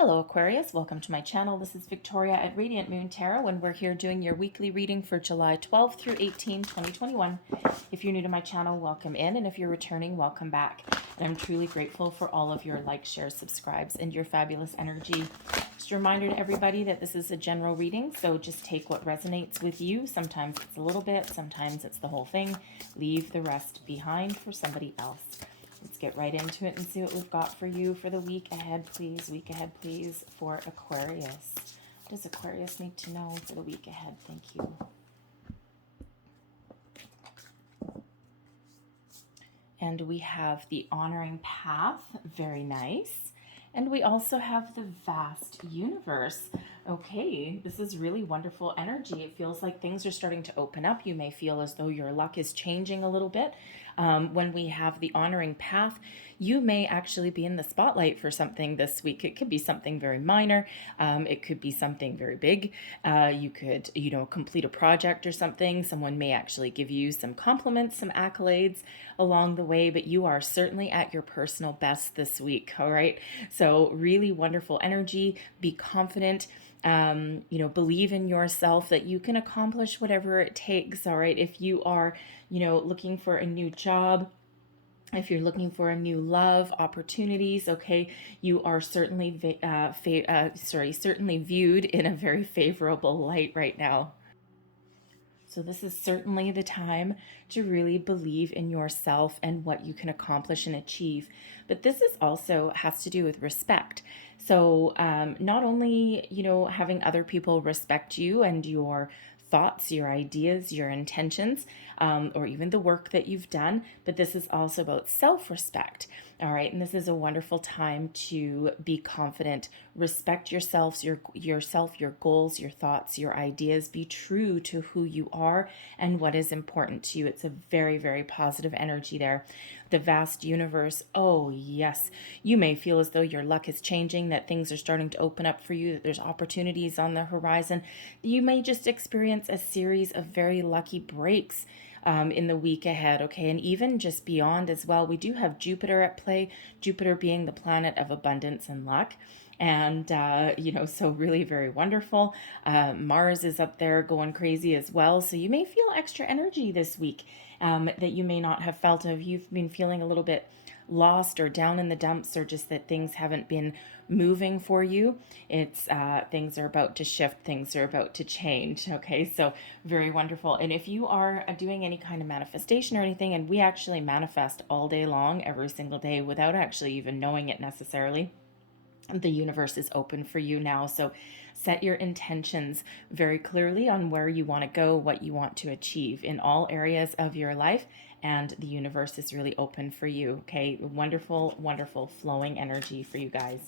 Hello Aquarius, welcome to my channel. This is Victoria at Radiant Moon Tarot, and we're here doing your weekly reading for July 12th through 18, 2021. If you're new to my channel, welcome in, and if you're returning, welcome back. And I'm truly grateful for all of your likes, shares, subscribes, and your fabulous energy. Just a reminder to everybody that this is a general reading, so just take what resonates with you. Sometimes it's a little bit, sometimes it's the whole thing. Leave the rest behind for somebody else. Let's get right into it and see what we've got for you for the week ahead, please. Week ahead, please, for Aquarius. What does Aquarius need to know for the week ahead? Thank you. And we have the honoring path. Very nice. And we also have the vast universe. Okay, this is really wonderful energy. It feels like things are starting to open up. You may feel as though your luck is changing a little bit. When we have the honoring path, you may actually be in the spotlight for something this week. It could be something very minor. It could be something very big. You could, complete a project or something. Someone may actually give you some compliments, some accolades along the way, but you are certainly at your personal best this week. All right. So really wonderful energy. Be confident. Believe in yourself that you can accomplish whatever it takes. All right. If you are, looking for a new job, if you're looking for a new love, opportunities, okay, you are certainly, certainly viewed in a very favorable light right now. So this is certainly the time to really believe in yourself and what you can accomplish and achieve. But this is also has to do with respect. So not only, having other people respect you and your thoughts, your ideas, your intentions, or even the work that you've done, but this is also about self-respect. All right, and this is a wonderful time to be confident, respect yourselves, your goals, your thoughts, your ideas, be true to who you are and what is important to you. It's a very, very positive energy there. The vast universe, oh yes, you may feel as though your luck is changing, that things are starting to open up for you, that there's opportunities on the horizon. You may just experience a series of very lucky breaks in the week ahead, okay? And even just beyond as well, we do have Jupiter at play, Jupiter being the planet of abundance and luck. And, so really very wonderful. Mars is up there going crazy as well. So you may feel extra energy this week that you may not have felt if you've been feeling a little bit lost or down in the dumps, or just that things haven't been moving for you. It's things are about to shift, things are about to change. Okay, so very wonderful. And if you are doing any kind of manifestation or anything, and we actually manifest all day long, every single day, without actually even knowing it necessarily, the universe is open for you now. So set your intentions very clearly on where you want to go, what you want to achieve in all areas of your life, and the universe is really open for you. Okay, wonderful, wonderful flowing energy for you guys.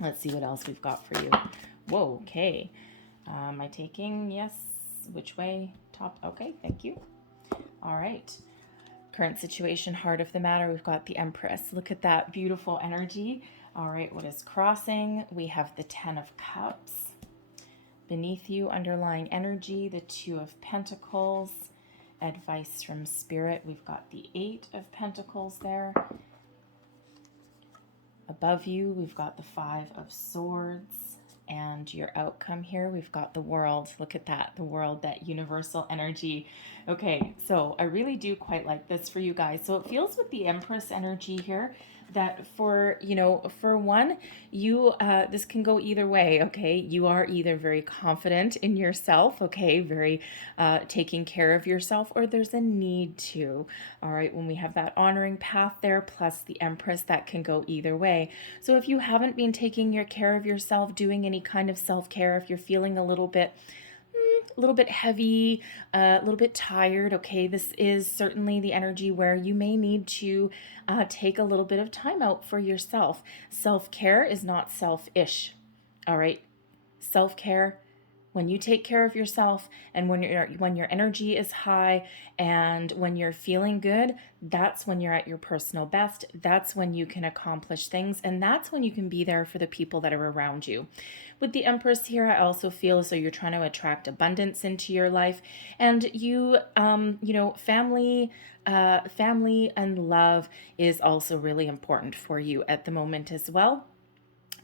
Let's see what else we've got for you. Whoa, okay. Am I taking? Yes. Which way? Top. Okay, thank you. All right. Current situation, heart of the matter. We've got the Empress. Look at that beautiful energy. All right, what is crossing? We have the 10 of Cups. Beneath you, underlying energy, the 2 of Pentacles. Advice from Spirit. We've got the 8 of Pentacles there. Above you, we've got the 5 of Swords. And your outcome here, we've got the World. Look at that, the World, that universal energy. Okay, so I really do quite like this for you guys. So it feels with the Empress energy here that for one, you this can go either way. Okay, you are either very confident in yourself, okay, very taking care of yourself, or there's a need to. All right, when we have that honoring path there plus the Empress, that can go either way. So if you haven't been taking your care of yourself, doing any kind of self-care, if you're feeling a little bit heavy, a little bit tired, okay, this is certainly the energy where you may need to take a little bit of time out for yourself. Self-care is not selfish, all right? Self-care, when you take care of yourself and when your energy is high and when you're feeling good, that's when you're at your personal best. That's when you can accomplish things, and that's when you can be there for the people that are around you. With the Empress here, I also feel as though you're trying to attract abundance into your life, and you, family and love is also really important for you at the moment as well.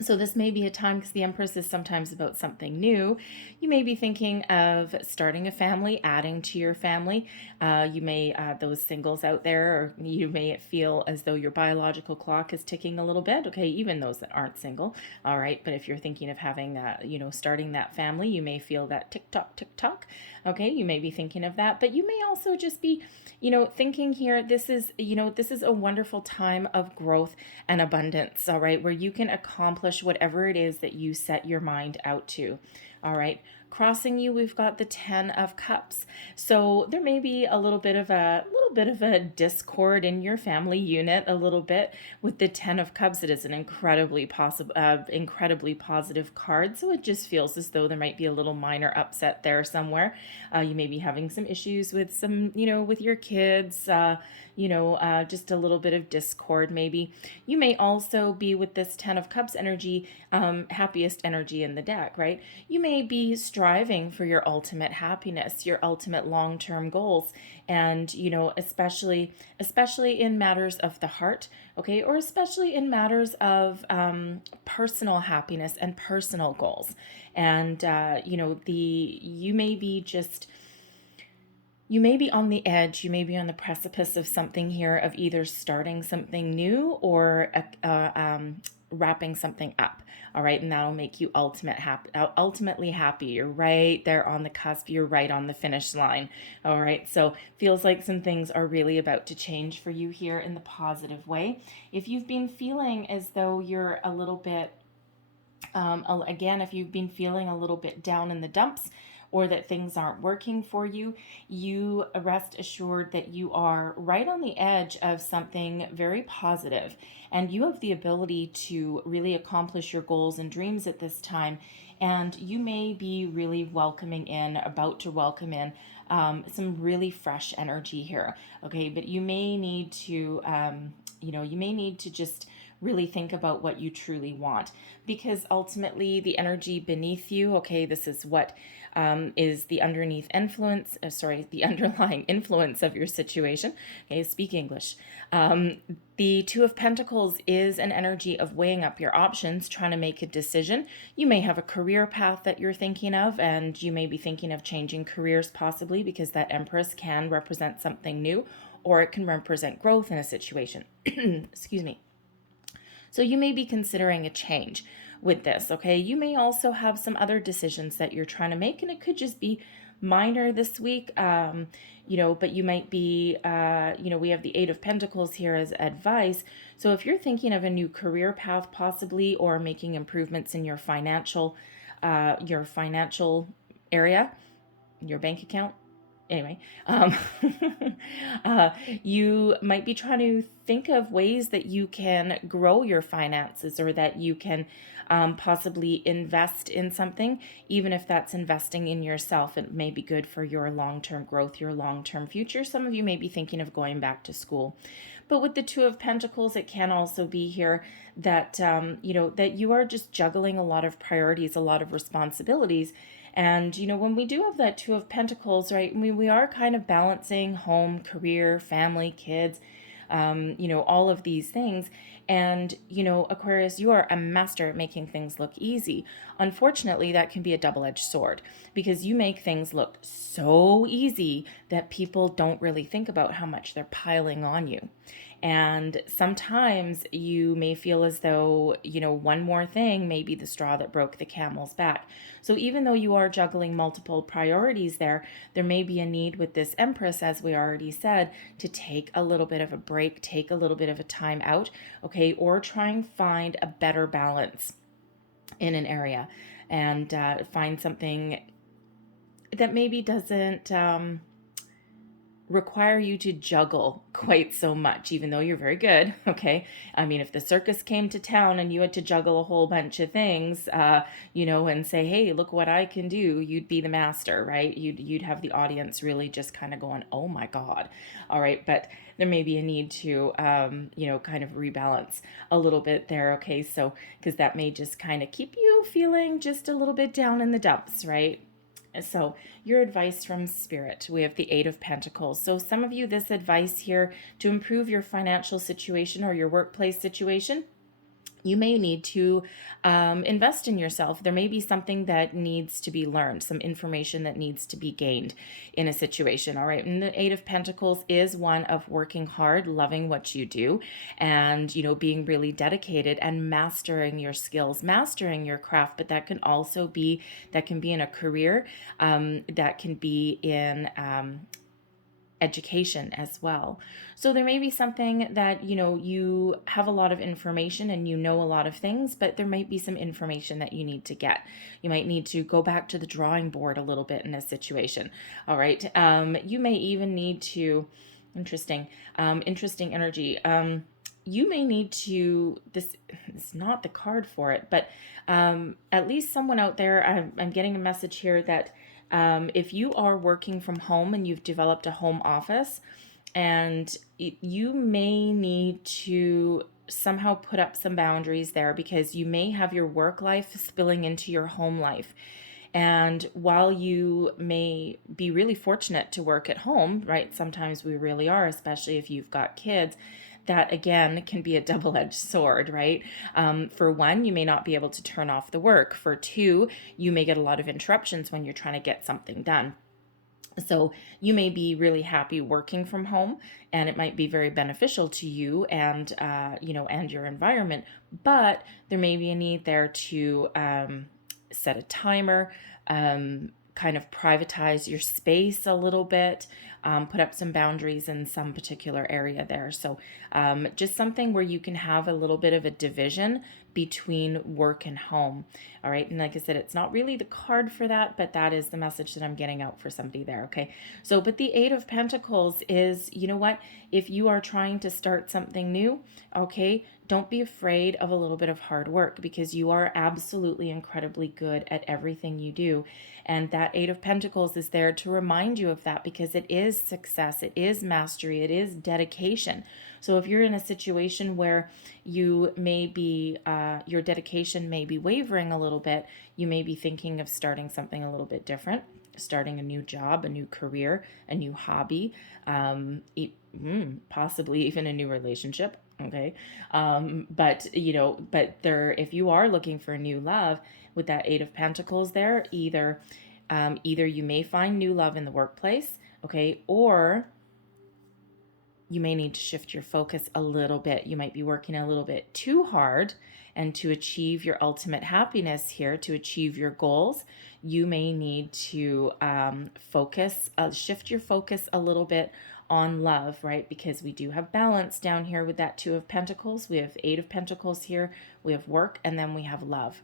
So this may be a time, because the Empress is sometimes about something new. You may be thinking of starting a family, adding to your family. You may, those singles out there, or you may feel as though your biological clock is ticking a little bit. Okay, even those that aren't single. All right, but if you're thinking of having that, starting that family, you may feel that tick tock, tick tock. Okay, you may be thinking of that, but you may also just be, thinking here, this is a wonderful time of growth and abundance, all right, where you can accomplish whatever it is that you set your mind out to, all right. Crossing you, we've got the 10 of Cups. So there may be a little bit of a discord in your family unit, a little bit with the 10 of Cups. It is an incredibly positive card. So it just feels as though there might be a little minor upset there somewhere. You may be having some issues with with your kids, just a little bit of discord maybe. You may also be, with this 10 of Cups energy, happiest energy in the deck, right? You may be striving for your ultimate happiness, your ultimate long-term goals, and especially in matters of the heart, okay, or especially in matters of personal happiness and personal goals. And you may be on the edge, you may be on the precipice of something here, of either starting something new or wrapping something up. All right, and that'll make you ultimately happy. You're right there on the cusp. You're right on the finish line. All right, so feels like some things are really about to change for you here in the positive way. If you've been feeling as though you're a little bit again, if you've been feeling a little bit down in the dumps, or that things aren't working for you, you rest assured that you are right on the edge of something very positive, and you have the ability to really accomplish your goals and dreams at this time. And you may be really about to welcome in some really fresh energy here. Okay, but you may need to, just really think about what you truly want, because ultimately the energy beneath you, okay, this is what is the the underlying influence of your situation. Okay, speak English. The Two of Pentacles is an energy of weighing up your options, trying to make a decision. You may have a career path that you're thinking of, and you may be thinking of changing careers possibly, because that Empress can represent something new, or it can represent growth in a situation. Excuse me. So you may be considering a change with this, okay? You may also have some other decisions that you're trying to make, and it could just be minor this week, but you might be, we have the Eight of Pentacles here as advice. So if you're thinking of a new career path possibly, or making improvements in your financial area, your bank account, anyway, you might be trying to think of ways that you can grow your finances, or that you can possibly invest in something, even if that's investing in yourself. It may be good for your long-term growth, your long-term future. Some of you may be thinking of going back to school. But with the Two of Pentacles, it can also be here that, that you are just juggling a lot of priorities, a lot of responsibilities. And, when we do have that Two of Pentacles, right, we are kind of balancing home, career, family, kids, all of these things. And, Aquarius, you are a master at making things look easy. Unfortunately, that can be a double-edged sword, because you make things look so easy that people don't really think about how much they're piling on you. And sometimes you may feel as though, one more thing may be the straw that broke the camel's back. So even though you are juggling multiple priorities there may be a need with this Empress, as we already said, to take a little bit of a break, take a little bit of a time out, okay, or try and find a better balance in an area, and find something that maybe doesn't require you to juggle quite so much, even though you're very good, okay? I mean, if the circus came to town and you had to juggle a whole bunch of things, and say, hey, look what I can do, you'd be the master, right? You'd have the audience really just kind of going, oh my God. All right, but there may be a need to, kind of rebalance a little bit there, okay? So, because that may just kind of keep you feeling just a little bit down in the dumps, right? So your advice from Spirit, we have the Eight of Pentacles. So some of you, this advice here to improve your financial situation or your workplace situation, you may need to invest in yourself. There may be something that needs to be learned, some information that needs to be gained in a situation. All right. And the Eight of Pentacles is one of working hard, loving what you do, and, being really dedicated and mastering your skills, mastering your craft. But that can also be, that can be in a career, that can be in, education as well. So there may be something that, you have a lot of information and you know a lot of things, but there might be some information that you need to get. You might need to go back to the drawing board a little bit in a situation. All right. You may even need to, interesting energy. You may need to, this is not the card for it, but at least someone out there, I'm getting a message here that if you are working from home and you've developed a home office, and you may need to somehow put up some boundaries there, because you may have your work life spilling into your home life. And while you may be really fortunate to work at home, right? Sometimes we really are, especially if you've got kids. That again can be a double-edged sword, right? For one, you may not be able to turn off the work. For two, you may get a lot of interruptions when you're trying to get something done. So you may be really happy working from home, and it might be very beneficial to you and and your environment. But there may be a need there to set a timer, kind of privatize your space a little bit, put up some boundaries in some particular area there. So just something where you can have a little bit of a division between work and home. All right. And like I said, it's not really the card for that, but that is the message that I'm getting out for somebody there. Okay. So, but the Eight of Pentacles is, you know what, if you are trying to start something new, okay, don't be afraid of a little bit of hard work, because you are absolutely incredibly good at everything you do. And that Eight of Pentacles is there to remind you of that, because it is success, it is mastery, it is dedication. So if you're in a situation where you may be, your dedication may be wavering a little bit, you may be thinking of starting something a little bit different, starting a new job, a new career, a new hobby, possibly even a new relationship. Okay. But if you are looking for new love with that Eight of Pentacles there, either you may find new love in the workplace, okay, or you may need to shift your focus a little bit. You might be working a little bit too hard, and to achieve your ultimate happiness here, to achieve your goals, you may need to shift your focus a little bit on love, right? Because we do have balance down here with that Two of Pentacles. We have Eight of Pentacles here. We have work, and then we have love.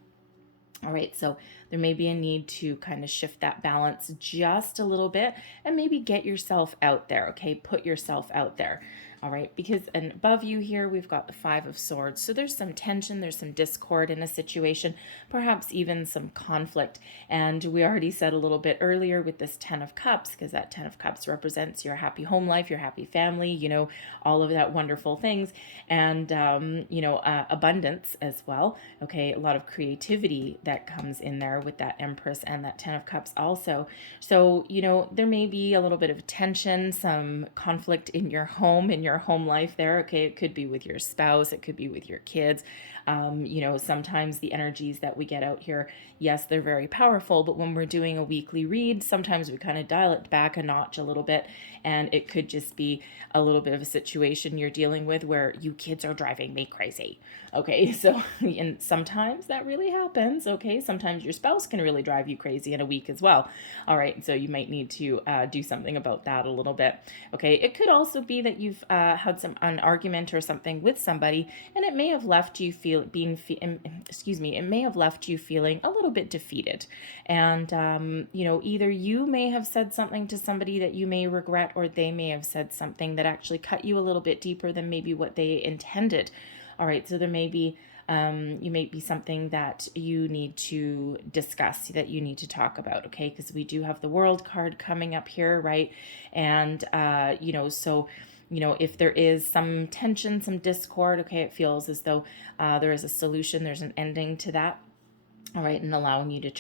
All right, so there may be a need to kind of shift that balance just a little bit, and maybe get yourself out there, okay? Put yourself out there. All right, because and above you here, we've got the Five of Swords. So there's some tension, there's some discord in a situation, perhaps even some conflict. And we already said a little bit earlier with this Ten of Cups, because that Ten of Cups represents your happy home life, your happy family, all of that wonderful things. And, abundance as well. Okay, a lot of creativity that comes in there with that Empress and that Ten of Cups also. So, there may be a little bit of tension, some conflict in your home, in your home life there. Okay, it could be with your spouse, it could be with your kids. Sometimes the energies that we get out here, yes, they're very powerful, but when we're doing a weekly read, sometimes we kind of dial it back a notch a little bit, and it could just be a little bit of a situation you're dealing with where you kids are driving me crazy. Okay, so and sometimes that really happens. Okay, sometimes your spouse can really drive you crazy in a week as well. All right, so you might need to do something about that a little bit. Okay, it could also be that you've had an argument or something with somebody, and it may have left you it may have left you feeling a little bit defeated. And either you may have said something to somebody that you may regret, or they may have said something that actually cut you a little bit deeper than maybe what they intended. All right, so there may be something that you need to discuss, that you need to talk about, okay? Because we do have the World card coming up here, right? And, if there is some tension, some discord, okay, it feels as though there is a solution, there's an ending to that. all right, and allowing you to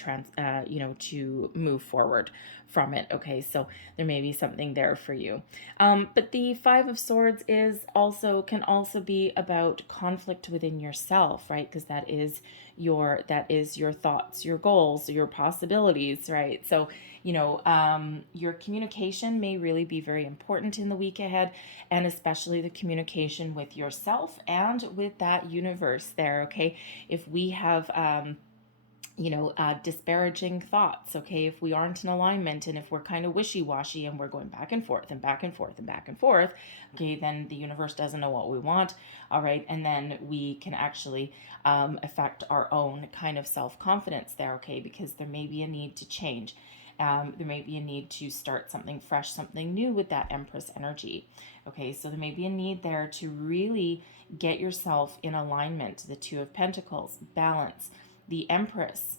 to move forward from it. Okay, so there may be something there for you. But the Five of Swords can also be about conflict within yourself, right? Because that is your thoughts, your goals, your possibilities, right? So your communication may really be very important in the week ahead, and especially the communication with yourself and with that universe there. Okay, if we have disparaging thoughts, okay, if we aren't in alignment and if we're kind of wishy-washy and we're going back and forth and back and forth and back and forth, okay, then the universe doesn't know what we want, all right, and then we can actually affect our own kind of self-confidence there, okay, because there may be a need to change. There may be a need to start something fresh, something new with that Empress energy. Okay, so there may be a need there to really get yourself in alignment. The Two of Pentacles, balance, the Empress,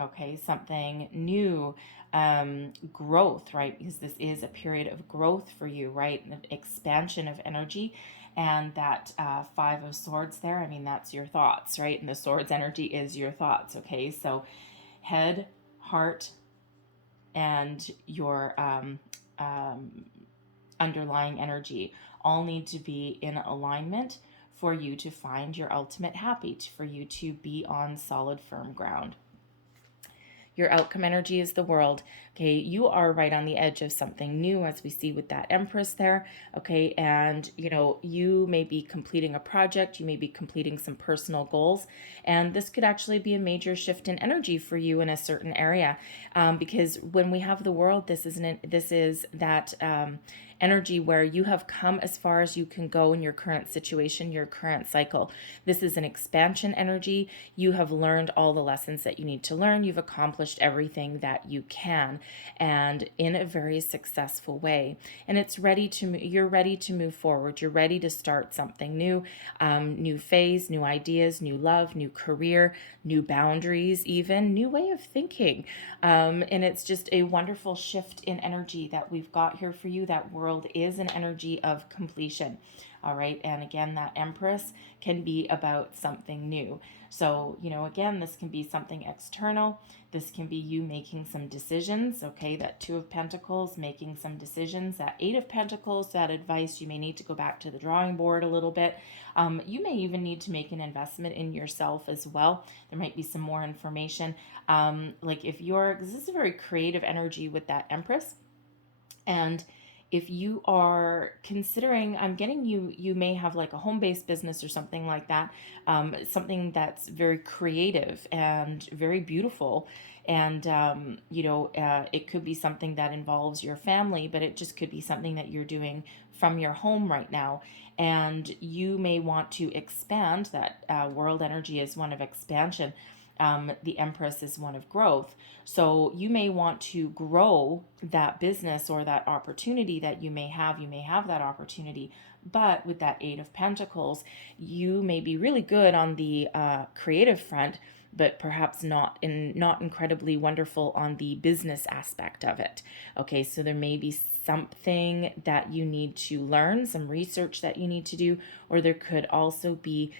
okay, something new, growth, right? Because this is a period of growth for you, right? An expansion of energy. And that Five of Swords there, I mean, that's your thoughts, right? And the Swords energy is your thoughts, okay? So head, heart, and your underlying energy all need to be in alignment for you to find your ultimate happy, for you to be on solid, firm ground. Your outcome energy is the World. Okay, you are right on the edge of something new, as we see with that Empress there. Okay, and you may be completing a project, you may be completing some personal goals, and this could actually be a major shift in energy for you in a certain area, because when we have the World, this is that energy where you have come as far as you can go in your current situation, your current cycle. This is an expansion energy. You have learned all the lessons that you need to learn. You've accomplished everything that you can, and in a very successful way. And you're ready to move forward. You're ready to start something new, new phase, new ideas, new love, new career, new boundaries, even new way of thinking. And it's just a wonderful shift in energy that we've got here for you. That World is an energy of completion. All right. And again, that Empress can be about something new. So, again, this can be something external. This can be you making some decisions. Okay. That Two of Pentacles, making some decisions. That Eight of Pentacles, that advice, you may need to go back to the drawing board a little bit. You may even need to make an investment in yourself as well. There might be some more information. Like if this is a very creative energy with that Empress. And if you are considering, I'm getting you may have like a home-based business or something like that, something that's very creative and very beautiful. And, it could be something that involves your family, but it just could be something that you're doing from your home right now. And you may want to expand that. World energy is one of expansion. The Empress is one of growth. So you may want to grow that business or that opportunity that you may have. You may have that opportunity, but with that Eight of Pentacles, you may be really good on the creative front, but perhaps not incredibly wonderful on the business aspect of it. Okay, so there may be something that you need to learn, some research that you need to do, or there could also be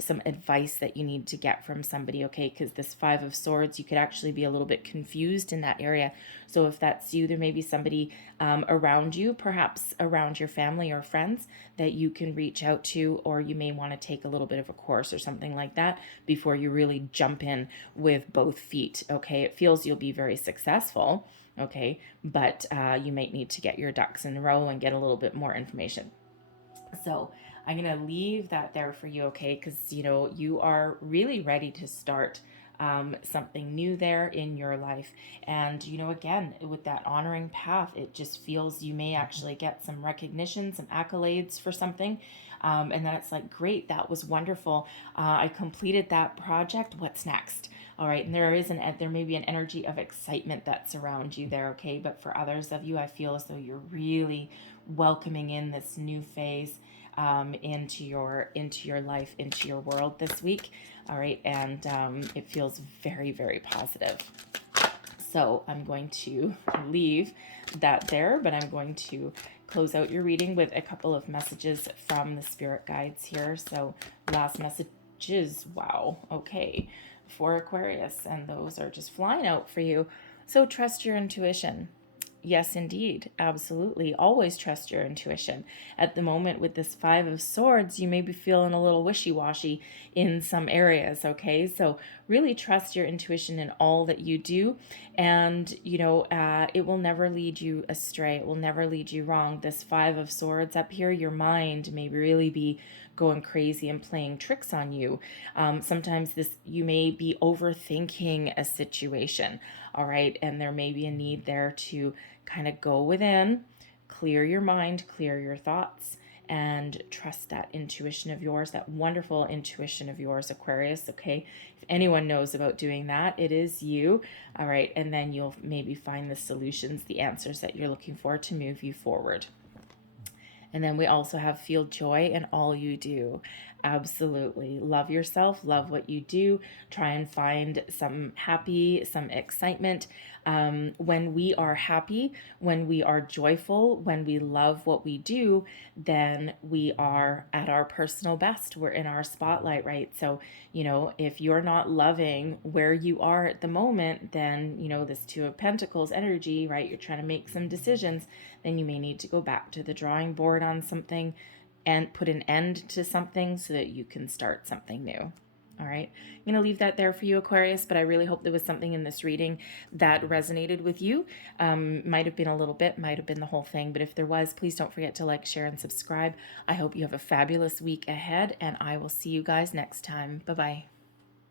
some advice that you need to get from somebody, okay? Because this Five of Swords, you could actually be a little bit confused in that area. So if that's you, there may be somebody around you, perhaps around your family or friends, that you can reach out to, or you may want to take a little bit of a course or something like that before you really jump in with both feet, okay? It feels you'll be very successful, okay? But you might need to get your ducks in a row and get a little bit more information. So I'm going to leave that there for you, okay? Because, you are really ready to start something new there in your life. And, again, with that honoring path, it just feels you may actually get some recognition, some accolades for something. And then it's like, great, that was wonderful. I completed that project. What's next? All right. And there may be an energy of excitement that's around you there, okay? But for others of you, I feel as though you're really welcoming in this new phase into your life, into your world this week. All right, and it feels very, very positive. So I'm going to leave that there, but I'm going to close out your reading with a couple of messages from the spirit guides here. So last messages, wow, okay. for Aquarius, and those are just flying out for you. So trust your intuition. Yes, indeed. Absolutely. Always trust your intuition. At the moment with this Five of Swords, you may be feeling a little wishy-washy in some areas, okay? So really trust your intuition in all that you do. And, it will never lead you astray. It will never lead you wrong. This Five of Swords up here, your mind may really be going crazy and playing tricks on you. Sometimes you may be overthinking a situation, all right? And there may be a need there to kind of go within, clear your mind, clear your thoughts, and trust that intuition of yours, that wonderful intuition of yours, Aquarius, okay? If anyone knows about doing that, it is you, all right? And then you'll maybe find the solutions, the answers that you're looking for to move you forward. And then we also have feel joy in all you do. Absolutely. Love yourself, love what you do. Try and find some happy, some excitement. When we are happy, when we are joyful, when we love what we do, then we are at our personal best. We're in our spotlight, right? So, if you're not loving where you are at the moment, then, this Two of Pentacles energy, right? You're trying to make some decisions, then you may need to go back to the drawing board on something and put an end to something so that you can start something new. All right, I'm going to leave that there for you, Aquarius, but I really hope there was something in this reading that resonated with you. Might have been a little bit, might have been the whole thing, but if there was, please don't forget to like, share, and subscribe. I hope you have a fabulous week ahead, and I will see you guys next time. Bye-bye.